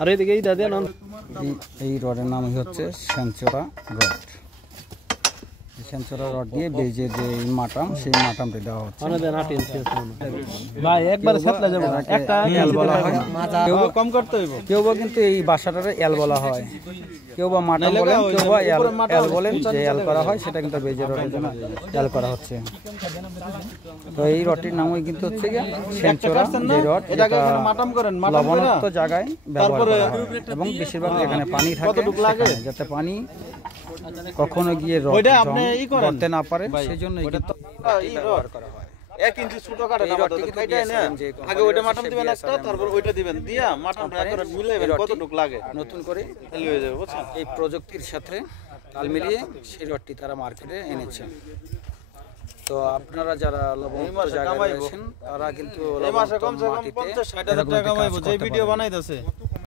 আর এদিকে এই রডের নাম হচ্ছে সেঞ্চুরা রড। সেঞ্চুরা রড দিয়ে বেজে যে মাটাম, সেই মাটামটা দেওয়া হচ্ছে। কেউ বা কিন্তু এই বাসাটারে এল বলা হয়, কেউ বা মাটাম বলেন, কেউ বা এল বলেন। যে এল করা হয় সেটা কিন্তু বেজে রডের জন্য এল করা হচ্ছে। তো এই রডটির নামই কিন্তু হচ্ছে সেঞ্চুরা, যে রড লবণাক্ত জায়গায় ব্যবহার করা হয় এবং বেশিরভাগ এখানে পানি থাকে, যাতে পানি কখনো গিয়ে করতে না পারে, সেই জন্য ব্যবহার করা হয়। 1 ইঞ্চি ছোট কাটা না বাদ কাটা না, আগে ওইটা মাটাম দিবেন একটা, তারপর ওইটা দিবেন, দিয়া মাটামটা একবারে মিলাইবেন কতটুকু লাগে নতুন করে, তাহলে হয়ে যাবে বুঝছেন। এই প্রযুক্তির সাথে তাল মিলিয়ে সেই রডটি তারা মার্কেটে এনেছে। তো আপনারা যারা লবণাক্ত জায়গায় আছেন তারা কিন্তু এই মাসে কমসে কম 50-60 হাজার টাকা কামাইবো, যে ভিডিও বানাইতেছে।